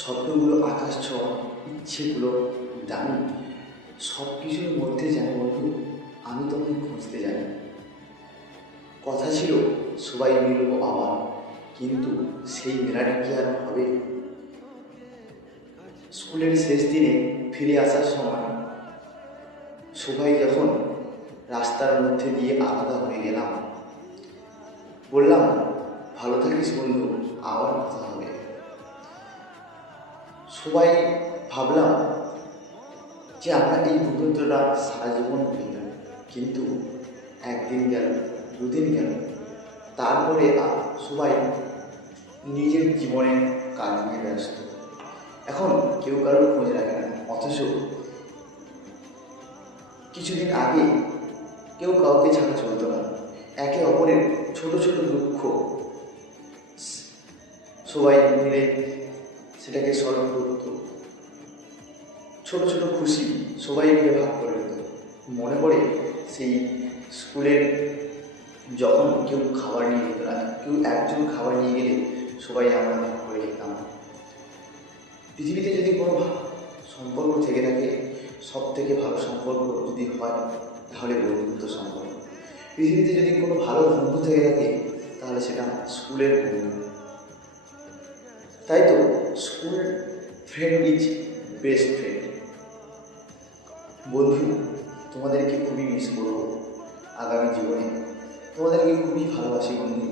স্বপ্নগুলো আকাশ ছোঁয়া, ইচ্ছেগুলো দামি। সব কিছুর মধ্যে জানি বন্ধু, আমি তোমায় খুঁজতে জানি। কথা ছিল সবাই মিলব আবার, কিন্তু সেই মেলাটা কি আর হবে? স্কুলের শেষ দিনে ফিরে আসার সময় সবাই যখন রাস্তার মধ্যে দিয়ে আলাদা হয়ে গেলাম, বললাম ভালো থাকিস বন্ধু, আবার কথা হবে। সবাই ভাবলাম যে আমরা এই বন্ধুত্বটা সারা জীবন পেলাম, কিন্তু একদিন গেল, দুদিন গেল, তারপরে সবাই নিজের জীবনে কাজ নিয়ে ব্যস্ত। এখন কেউ কারোর খোঁজ রাখে না, অথচ কিছুদিন আগে কেউ কাউকে ছাড়া চলতো না। একে অপরের ছোট ছোট দুঃখ সবাই মিলে সেটাকে স্মরণ করত, ছোট ছোট খুশি সবাই মিলে ভাগ করে নিত। মনে পড়ে সেই স্কুলের যখন কেউ খাবার নিয়ে যেত না, কেউ একজন খাবার নিয়ে গেলে সবাই আমরা ভাগ করে খেতাম। পৃথিবীতে যদি কোনো সম্পর্ক থেকে থাকে, সব থেকে ভালো সম্পর্ক যদি হয় তাহলে বন্ধুত্ব সম্পর্ক। পৃথিবীতে যদি কোনো ভালো বন্ধু থেকে থাকে তাহলে সেটা স্কুলের বন্ধু। তাই তো school friend is best friend. বন্ধু, তোমাদেরকে খুবই মিস করবো আগামী জীবনে, তোমাদেরকে খুবই ভালোবাসি বন্ধু।